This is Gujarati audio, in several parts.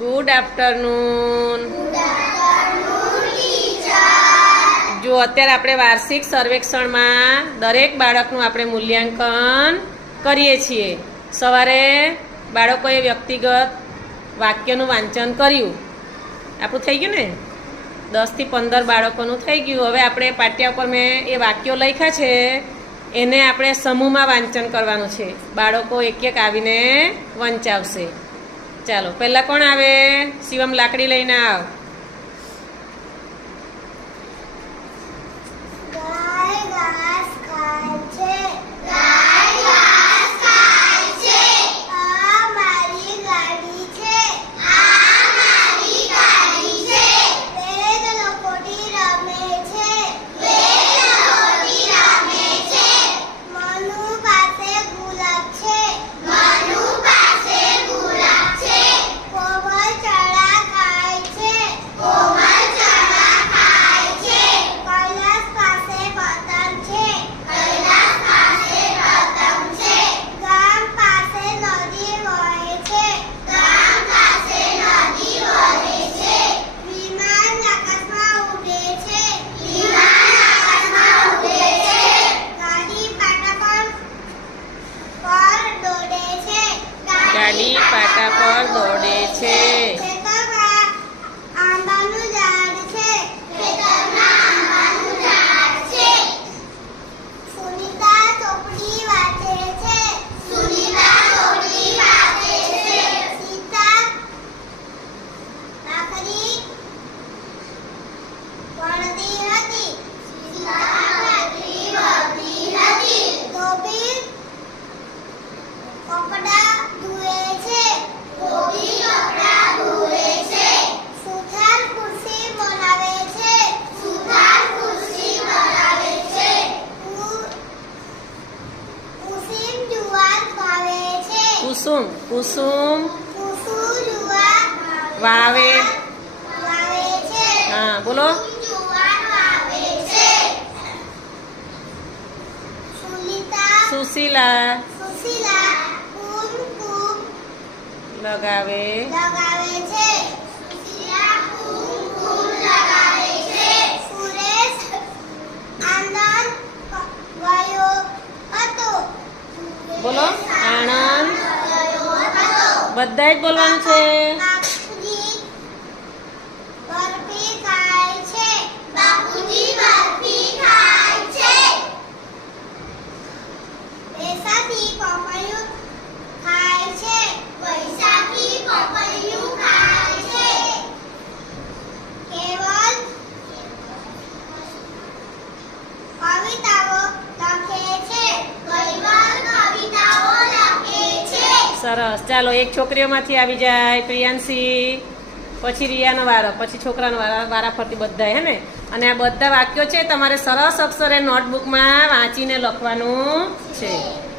ગુડ આફ્ટરનૂન જો અત્યારે આપણે વાર્ષિક સર્વેક્ષણમાં દરેક બાળકનું આપણે મૂલ્યાંકન કરીએ છીએ. સવારે બાળકોએ વ્યક્તિગત વાક્યનું વાંચન કર્યું. આપણું થઈ ગયું ને? દસથી પંદર બાળકોનું થઈ ગયું. હવે આપણે પાટિયા ઉપર મેં એ વાક્યો લખ્યા છે. એને આપણે સમૂહમાં વાંચન કરવાનું છે. બાળકો એક એક આવીને વંચાવશે. ચાલો પહેલાં કોણ આવે? શિવમ લાકડી લઈને આવ. ખાલી પાટા પર દોડે છે. કુસુમ કુસુમ. વાવે. હા બોલો. સુશીલા. લગાવે. લગાવે છે. બધા જ બોલવાનું છે. સરસ. ચાલો, એક છોકરીઓમાંથી આવી જાય, પ્રિયાંશી, પછી રિયાનો વારો, પછી છોકરાનો વારા વારા ફરતી બધા હે ને? અને આ બધા વાક્યો છે, તમારે સરસ અક્ષરે નોટબુકમાં વાંચીને લખવાનું છે.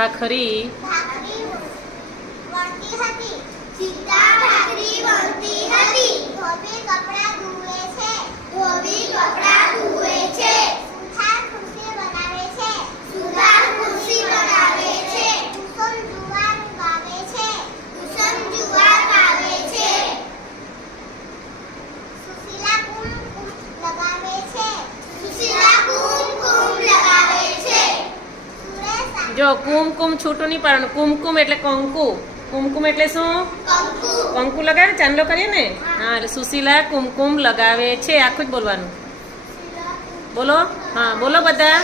ભાખરી. હતી. જો કુમકુમ છૂટું નહીં પાડવાનું. કુમકુમ એટલે કંકુ. કુમકુમ એટલે શું? કંકુ લગાવે ચાંદલો કરીએ ને? હા એટલે સુશીલા કુમકુમ લગાવે છે. આખું જ બોલવાનું. બોલો? હા બોલો બધા.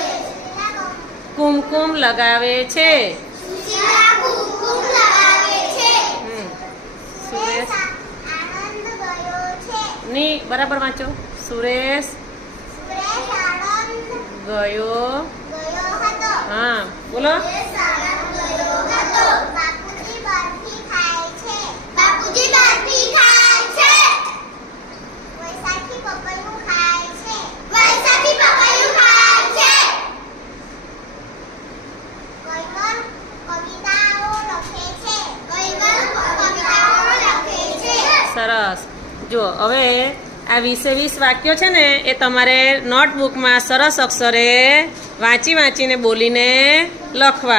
કુમકુમ લગાવે છે. સુરેશ. ની બરાબર વાંચો. સુરેશ. ગયો. બોલો. સરસ. જો હવે આ વીસે વીસ વાક્યો છે ને, એ તમારે નોટબુકમાં સરસ અક્ષરે વાંચી વાંચીને બોલીને લખવા.